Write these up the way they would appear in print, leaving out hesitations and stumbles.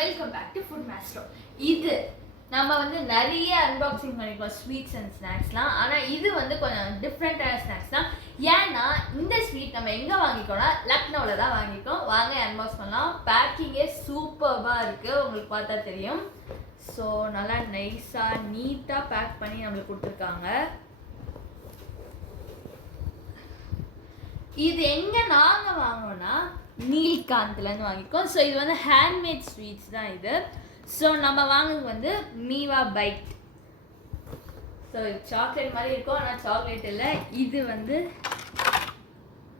Welcome back to food master. இது நம்ம வந்து நிறைய அன்பாக்சிங் பண்ணிருக்கோம் ஸ்வீட்ஸ் அண்ட் ஸ்நாக்ஸ்லாம். ஆனால் இது வந்து கொஞ்சம் டிஃப்ரெண்ட்டான ஸ்நாக்ஸ் தான். ஏன்னா இந்த ஸ்வீட் நம்ம எங்கே வாங்கிக்கோனா லக்னோவில் தான் வாங்கிக்கோம். வாங்க அன்பாக்ஸ் பண்ணலாம். பேக்கிங்கே சூப்பர்பாக இருக்குது, உங்களுக்கு பார்த்தா தெரியும். ஸோ நல்லா நைஸாக நீட்டாக பேக் பண்ணி நம்மளுக்கு கொடுத்துருக்காங்க. இது எங்கே நாங்கள் வாங்கினோன்னா நீல்காந்த்லேருந்து வாங்கிக்கோம். ஸோ இது வந்து ஹேண்ட்மேட் ஸ்வீட்ஸ் தான் இது. ஸோ நம்ம வாங்குறது வந்து மீவா பைட். ஸோ இது சாக்லேட் மாதிரி இருக்கும், ஆனால் சாக்லேட் இல்லை. இது வந்து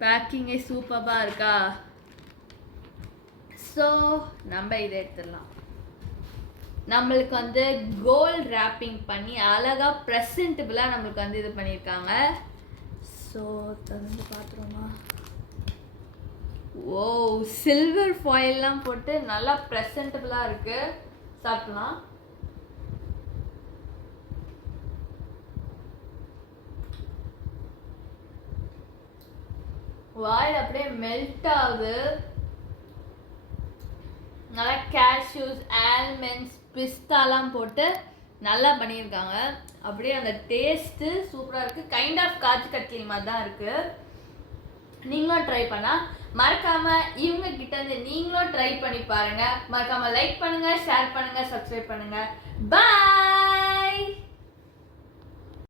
பேக்கிங்கே சூப்பராக இருக்கா. ஸோ நம்ம இதை எடுத்துடலாம். நம்மளுக்கு வந்து கோல்ட் ரேப்பிங் பண்ணி அழகாக ப்ரெசன்டபுளாக நம்மளுக்கு வந்து இது பண்ணியிருக்காங்க. ஸோ திறந்து பார்த்துருவோமா. ஓ, சில்வர் ஃபாயில்லாம் போட்டு நல்லா ப்ரெசன்டபுளாக இருக்குது. சாப்பிடலாம். வாயில் அப்படியே மெல்ட் ஆகுது. நல்லா கேஷ்யூஸ், ஆல்மண்ட்ஸ், பிஸ்தாலாம் போட்டு நல்லா பண்ணியிருக்காங்க. அப்படியே அந்த டேஸ்ட்டு சூப்பராக இருக்குது. கைண்ட் ஆஃப் காஜு கட்லி மாதிரி தான் இருக்குது. நீங்களும் ட்ரை பண்ணால் மறக்காமல் இவங்க கிட்ட இருந்து நீங்களும் ட்ரை பண்ணி பாருங்கள். மறக்காமல் லைக் பண்ணுங்கள், ஷேர் பண்ணுங்கள், சப்ஸ்கிரைப் பண்ணுங்கள். பாய்.